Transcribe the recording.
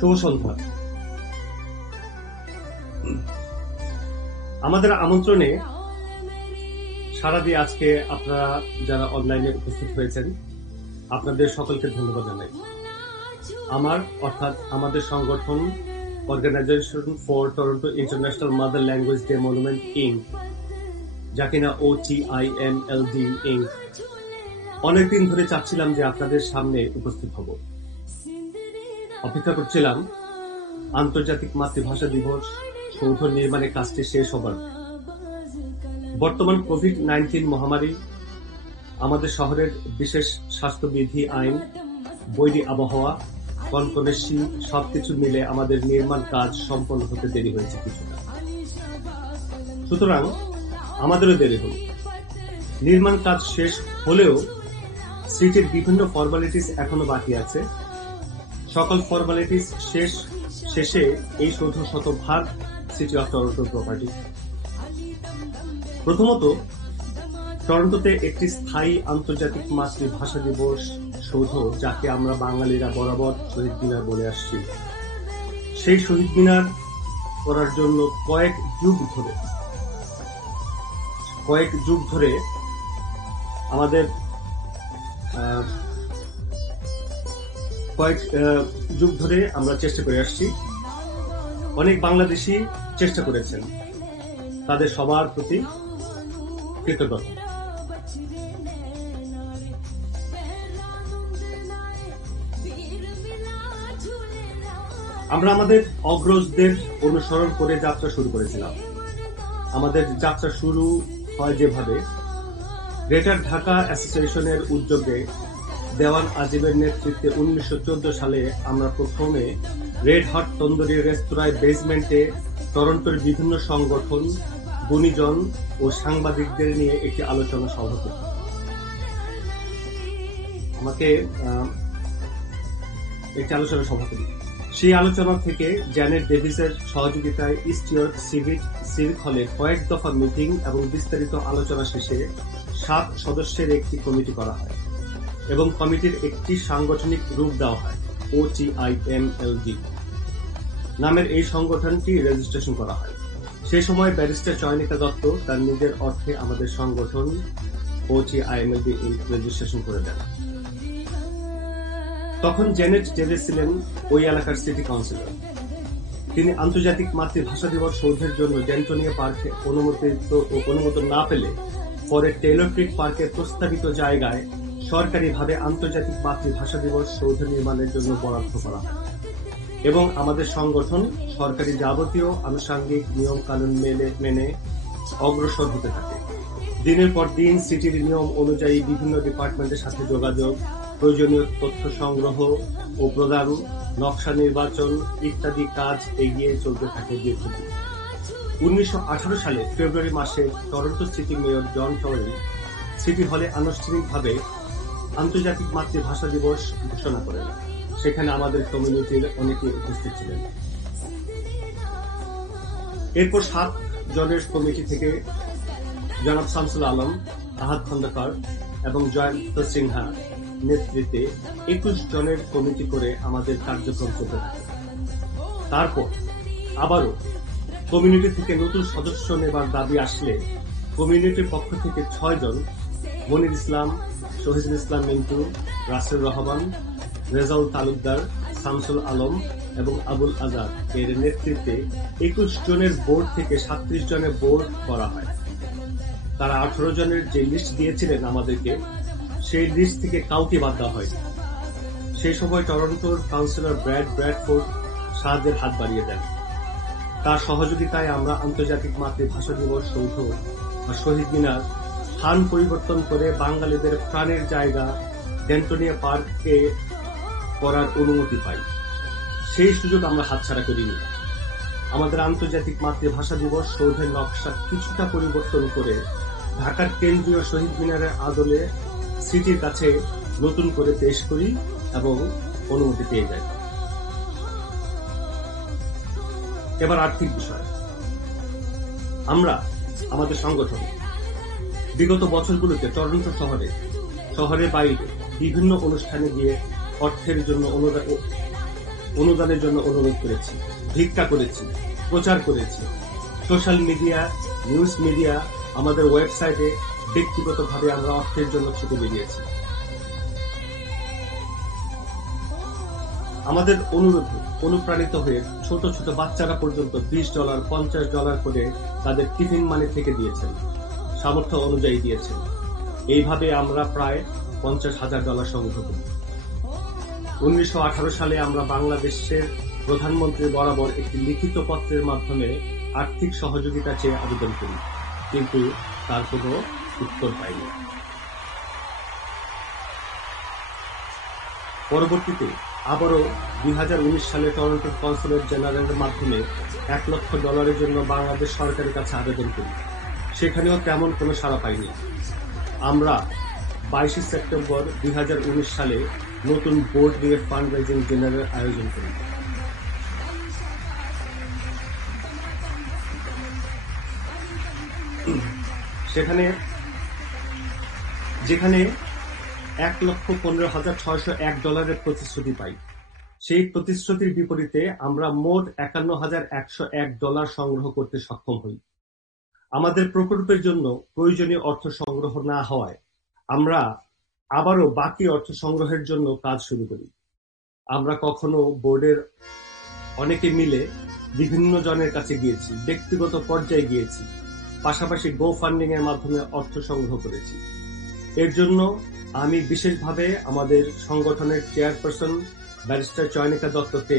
শুভ সন্ধ্যা। আমাদের আমন্ত্রণে সাড়া দিয়ে আজকে আপনারা যারা অনলাইনে উপস্থিত হয়েছেন আপনাদের সকলকে ধন্যবাদ জানাই। আমাদের সংগঠন organisation for Toronto international mother language day monument inc, যা কিনা OTIMLD ইনক, অনেকদিন ধরে চাচ্ছিলাম যে আপনাদের সামনে উপস্থিত হব। অপেক্ষা করছিলাম আন্তর্জাতিক মাতৃভাষা দিবস সৌধ নির্মাণের কাজটি শেষ হবার। বর্তমান কোভিড-19 মহামারী, আমাদের শহরের বিশেষ স্বাস্থ্যবিধি আইন, বৈরী আবহাওয়া, কনকনে শীত সবকিছু মিলে আমাদের নির্মাণ কাজ সম্পন্ন হতে দেরি হয়েছে কিছুটা। সুতরাং আমাদেরও দেরি হল। নির্মাণ কাজ শেষ হলেও সিটির বিভিন্ন ফর্মালিটিস এখনো বাকি আছে। সকল ফর্মালিটিস শেষে এই সৌধ শতভাগ সিটি অফ টরন্টো প্রপার্টি। প্রথমত, টরন্টোতে একটি স্থায়ী আন্তর্জাতিক মাতৃভাষা দিবস সৌধ, যাকে আমরা বাঙালিরা বরাবর শহীদ মিনার বলে আসছি, সেই শহীদ মিনার করার জন্য কয়েক যুগ ধরে আমরা চেষ্টা করে আসছি। অনেক বাংলাদেশি চেষ্টা করেছেন, তাদের সবার প্রতি কৃতজ্ঞতা। আমরা আমাদের অগ্রজদের অনুসরণ করে যাত্রা শুরু করেছিলাম। আমাদের যাত্রা শুরু হয় যেভাবে, গ্রেটার ঢাকা অ্যাসোসিয়েশনের উদ্যোগে দেওয়ান আজিমের নেতৃত্বে 1914 সালে আমরা প্রথমে রেড হট তন্দুরি রেস্তোরাঁয় বেসমেন্টে টরন্টোর বিভিন্ন সংগঠন, গুণীজন ও সাংবাদিকদের নিয়ে একটি আলোচনা সভা করি। সেই আলোচনা থেকে জ্যানেট ডেভিসের সহযোগিতায় ইস্ট ইয়র্ক সিভিক হলে কয়েক দফা মিটিং এবং বিস্তারিত আলোচনা শেষে 7 সদস্যের একটি কমিটি করা হয় এবং কমিটির একটি সাংগঠনিক রূপ দেওয়া হয়। OTIMLD নামের এই সংগঠনটি রেজিস্ট্রেশন করা হয়। সেই সময় ব্যারিস্টার চয়নিকা দত্ত তার নিজের অর্থে আমাদের সংগঠন OTIMLD রেজিস্ট্রেশন করে দেন। তখন জেনেট ডেভিস ছিলেন ওই এলাকার সিটি কাউন্সিলর। তিনি আন্তর্জাতিক মাতৃভাষা দিবস সৌধের জন্য ডেন্টোনিয়া পার্কে অনুমোদন না পেলে পরে টেইলর ক্রিক পার্কের প্রস্তাবিত জায়গায় সরকারিভাবে আন্তর্জাতিক মাতৃভাষা দিবস সৌধ নির্মাণের জন্য বরাদ্দ করা হয় এবং আমাদের সংগঠন সরকারি যাবতীয় আনুষঙ্গিক নিয়ম কানুন মেনে অগ্রসর হতে থাকে। দিনের পর দিন সিটির নিয়ম অনুযায়ী বিভিন্ন ডিপার্টমেন্টের সাথে যোগাযোগ, প্রয়োজনীয় তথ্য সংগ্রহ ও প্রদান, নকশা নির্বাচন ইত্যাদি কাজ এগিয়ে চলতে থাকে দীর্ঘদিন। 1918 সালে ফেব্রুয়ারি মাসে টরন্টো সিটি মেয়র জন টরি সিটি হলে আনুষ্ঠানিকভাবে আন্তর্জাতিক মাতৃভাষা দিবস ঘোষণা করেন। সেখানে আমাদের কমিউনিটির অনেকে উপস্থিত ছিলেন। এরপর 7 জনের কমিটি থেকে জনাব শামসুল আলম, আহাদ খন্দকার এবং জয়ন্ত সিনহা নেতৃত্বে 21 জনের কমিটি করে আমাদের কার্যক্রম চলতে থাকে। তারপর আবারও কমিউনিটি থেকে নতুন সদস্য নেবার দাবি আসলে কমিউনিটির পক্ষ থেকে 6 জন, মনির ইসলাম, শহীদুল ইসলাম মিন্টু, রাসেল রহমান, রেজাউল তালুকদার, শামসুল আলম এবং আবুল আজাদ এর নেতৃত্বে 21 জনের বোর্ড থেকে 37 জনের বোর্ড করা হয়। তারা 18 জনের যে লিস্ট দিয়েছিলেন আমাদেরকে, সেই লিস্ট থেকে কাউকে বাদ দেওয়া হয়নি। সেই সময় টরন্টোর কাউন্সিলর ব্র্যাডফোর্ড সাহায্যের হাত বাড়িয়ে দেন। তার সহযোগিতায় আমরা আন্তর্জাতিক মাতৃভাষা দিবস সৌধ বা শহীদ মিনার স্থান পরিবর্তন করে বাঙালিদের প্রাণের জায়গা ডেন্টোনিয়া পার্কে করার অনুমতি পাই। সেই সুযোগ আমরা হাতছাড়া করিনি। আমাদের আন্তর্জাতিক মাতৃভাষা দিবস সৌধের নকশা কিছুটা পরিবর্তন করে ঢাকার কেন্দ্রীয় শহীদ মিনারের আদলে সিটির কাছে নতুন করে পেশ করি এবং অনুমতি পেয়ে যাই। এবার আর্থিক বিষয়। আমরা আমাদের সংগঠন বিগত বছরগুলোতে টরন্টো শহরের বাইরে বিভিন্ন অনুষ্ঠানে গিয়ে অর্থের জন্য অনুদানের জন্য অনুরোধ করেছি, ভিক্ষা করেছি, প্রচার করেছি, সোশ্যাল মিডিয়া, নিউজ মিডিয়া, আমাদের ওয়েবসাইটে ব্যক্তিগতভাবে আমরা অর্থের জন্য ছুটে বেরিয়েছি। আমাদের অনুরোধে অনুপ্রাণিত হয়ে ছোট ছোট বাচ্চারা পর্যন্ত $20, $50 করে তাদের টিফিন মানি থেকে দিয়েছেন, সামর্থ্য অনুযায়ী দিয়েছেন। এইভাবে আমরা প্রায় $50,000 সংগ্রহ করি। 1918 সালে আমরা বাংলাদেশের প্রধানমন্ত্রী বরাবর একটি লিখিত পত্রের মাধ্যমে আর্থিক সহযোগিতা চেয়ে আবেদন করি, কিন্তু তার কোনো উত্তর পাইনি। পরবর্তীতে আবারও 2019 সালে টরন্টোর কনসুলেট জেনারেলের মাধ্যমে $1 লক্ষ জন্য বাংলাদেশ সরকারের কাছে আবেদন করি। সেখানেও তেমন কোনো সাড়া পাইনি। আমরা 22 সেপ্টেম্বর 2019 সালে নতুন বোর্ড নিয়ে ফান্ড রেজিং ডিনারের আয়োজন করি। যেখানে $1,15,601 প্রতিশ্রুতি পাই। সেই প্রতিশ্রুতির বিপরীতে আমরা মোট $51,101 সংগ্রহ করতে সক্ষম হই। আমাদের প্রকল্পের জন্য প্রয়োজনীয় অর্থ সংগ্রহ না হওয়ায় আমরা আবারও বাকি অর্থ সংগ্রহের জন্য কাজ শুরু করি। আমরা কখনো বোর্ডের অনেকে মিলে বিভিন্ন জনের কাছে গিয়েছি, ব্যক্তিগত পর্যায়ে গিয়েছি, পাশাপাশি গো ফান্ডিং এর মাধ্যমে অর্থ সংগ্রহ করেছি। এর জন্য আমি বিশেষভাবে আমাদের সংগঠনের চেয়ারপারসন ব্যারিস্টার চয়নিকা দত্তকে